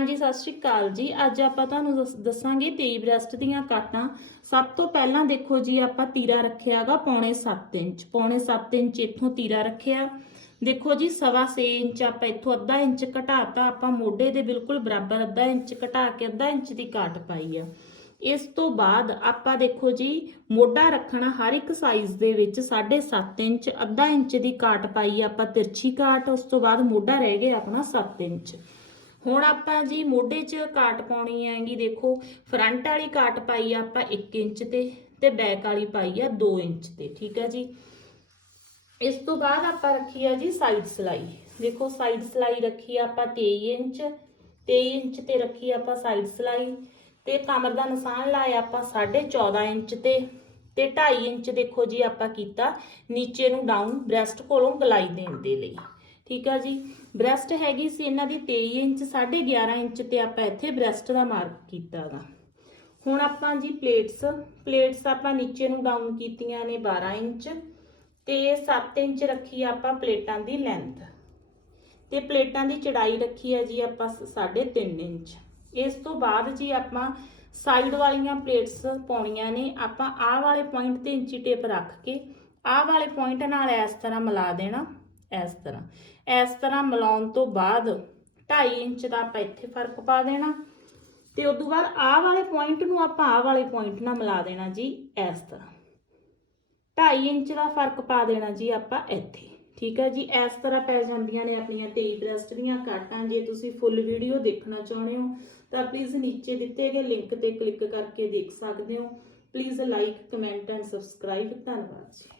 ਹਾਂਜੀ, ਸਤਿ ਸ਼੍ਰੀ ਅਕਾਲ ਜੀ। ਅੱਜ ਆਪਾਂ ਤੁਹਾਨੂੰ ਦੱਸ- ਦੱਸਾਂਗੇ 23 ਬ੍ਰੈਸਟ ਦੀਆਂ ਕਾਟਾਂ। ਸਭ ਤੋਂ ਪਹਿਲਾਂ ਦੇਖੋ ਜੀ, ਆਪਾਂ ਤੀਰਾ ਰੱਖਿਆਗਾ ਪੌਣੇ 7 ਇੰਚ। ਪੌਣੇ 7 ਇੰਚ ਇੱਥੋਂ ਤੀਰਾ ਰੱਖਿਆ। ਦੇਖੋ ਜੀ, ਸਵਾ ਛੇ ਇੰਚ ਆਪਾਂ ਇੱਥੋਂ ਅੱਧਾ ਇੰਚ ਘਟਾਤਾ। ਆਪਾਂ ਮੋਢੇ ਦੇ ਬਿਲਕੁਲ ਬਰਾਬਰ ਅੱਧਾ ਇੰਚ ਘਟਾ ਕੇ ਅੱਧਾ ਇੰਚ ਦੀ ਕਾਟ ਪਾਈ ਆ। ਇਸ ਤੋਂ ਬਾਅਦ ਆਪਾਂ ਦੇਖੋ ਜੀ, ਮੋਢਾ ਰੱਖਣਾ ਹਰ ਇੱਕ ਸਾਈਜ਼ ਦੇ ਵਿੱਚ 7.5 ਇੰਚ, ਅੱਧਾ ਇੰਚ ਦੀ ਕਾਟ ਪਾਈ ਆ ਆਪਾਂ ਤਿਰਛੀ ਕਾਟ। ਉਸ ਤੋਂ ਬਾਅਦ ਮੋਢਾ ਰਹਿ ਗਿਆ ਆਪਣਾ 7 ਇੰਚ। ਹੁਣ ਆਪਾਂ ਜੀ ਮੋਢੇ 'ਚ ਕਾਟ ਪਾਉਣੀ ਹੈਗੀ, ਦੇਖੋ ਫਰੰਟ ਵਾਲੀ ਕਾਟ ਪਾਈ ਆ ਆਪਾਂ 1 ਇੰਚ ਤੇ ਤੇ ਬੈਕ ਵਾਲੀ ਪਾਈ ਆ 2 ਇੰਚ ਤੇ, ਠੀਕ ਹੈ ਜੀ? ਇਸ ਤੋਂ ਬਾਅਦ ਆਪਾਂ ਰੱਖੀ ਆ ਜੀ ਸਾਈਡ ਸਲਾਈ। ਦੇਖੋ ਸਾਈਡ ਸਲਾਈ ਰੱਖੀ ਆ ਆਪਾਂ 23 ਇੰਚ 23 ਇੰਚ ਤੇ ਰੱਖੀ ਆਪਾਂ ਸਾਈਡ ਸਲਾਈ ਤੇ ਕਮਰ ਦਾ ਨਿਸ਼ਾਨ ਲਾਇਆ ਆਪਾਂ 14.5 ਇੰਚ ਤੇ ਤੇ 2.5 ਇੰਚ ਦੇਖੋ ਜੀ ਆਪਾਂ ਕੀਤਾ ਨੀਚੇ ਨੂੰ ਡਾਊਨ ਬ੍ਰੈਸਟ ਕੋਲੋਂ ਗਲਾਈ ਦੇਣ ਦੇ ਲਈ। ਠੀਕ ਆ ਜੀ। ਬ੍ਰੈਸਟ ਹੈਗੀ ਸੀ ਇਹਨਾਂ ਦੀ 23 ਇੰਚ 11.5 ਇੰਚ ਤੇ ਆਪਾਂ ਇੱਥੇ ਬ੍ਰੈਸਟ ਦਾ ਮਾਰਕ ਕੀਤਾਗਾ ਹੁਣ ਆਪਾਂ ਜੀ ਪਲੇਟਸ ਪਲੇਟਸ ਆਪਾਂ ਨੀਚੇ ਨੂੰ ਡਾਊਨ ਕੀਤੀਆਂ ਨੇ 12 ਇੰਚ ਤੇ 7 ਇੰਚ ਰੱਖੀ ਆਪਾਂ ਪਲੇਟਾਂ ਦੀ ਲੈਂਥ। ਤੇ ਪਲੇਟਾਂ ਦੀ ਚੜਾਈ ਰੱਖੀ ਹੈ ਜੀ ਆਪਾਂ 3.5 ਇੰਚ। ਇਸ ਤੋਂ ਬਾਅਦ ਜੀ ਆਪਾਂ ਸਾਈਡ ਵਾਲੀਆਂ ਪਲੇਟਸ ਪਾਉਣੀਆਂ ਨੇ। ਆਪਾਂ ਆਹ ਵਾਲੇ ਪੁਆਇੰਟ ਤੇ ਇੰਚੀ ਟੇਪ ਰੱਖ ਕੇ ਆਹ ਵਾਲੇ ਪੁਆਇੰਟ ਨਾਲ ਇਸ ਤਰ੍ਹਾਂ ਮਿਲਾ ਦੇਣਾ। ਇਸ ਤਰ੍ਹਾਂ। ਇਸ ਤਰ੍ਹਾਂ ਮਿਲਾਉਣ ਤੋਂ ਬਾਅਦ 2.5 ਇੰਚ ਦਾ ਆਪਾਂ ਇੱਥੇ ਫ਼ਰਕ ਪਾ ਦੇਣਾ। ਤੇ ਉਸ ਤੋਂ ਬਾਅਦ ਆਹ ਵਾਲੇ ਪੁਆਇੰਟ ਨੂੰ ਆਪਾਂ ਆਹ ਵਾਲੇ ਪੁਆਇੰਟ ਨਾਲ ਮਿਲਾ ਦੇਣਾ ਜੀ ਇਸ ਤਰ੍ਹਾਂ। 2.5 ਇੰਚ ਦਾ ਫ਼ਰਕ ਪਾ ਦੇਣਾ ਜੀ ਆਪਾਂ ਇੱਥੇ। ਠੀਕ ਹੈ ਜੀ, ਇਸ ਤਰ੍ਹਾਂ ਪੈ ਜਾਂਦੀਆਂ ਨੇ ਆਪਣੀਆਂ 23 ਬ੍ਰੈਸਟ ਦੀਆਂ ਕਾਟਾਂ। ਜੇ ਤੁਸੀਂ ਫੁੱਲ ਵੀਡੀਓ ਦੇਖਣਾ ਚਾਹੁੰਦੇ ਹੋ, ਤਾਂ ਪਲੀਜ਼ ਨੀਚੇ ਦਿੱਤੇ ਗਏ ਲਿੰਕ ਤੇ ਕਲਿੱਕ ਕਰਕੇ ਦੇਖ ਸਕਦੇ ਹੋ। Please like comment and subscribe ਧੰਨਵਾਦ ਜੀ।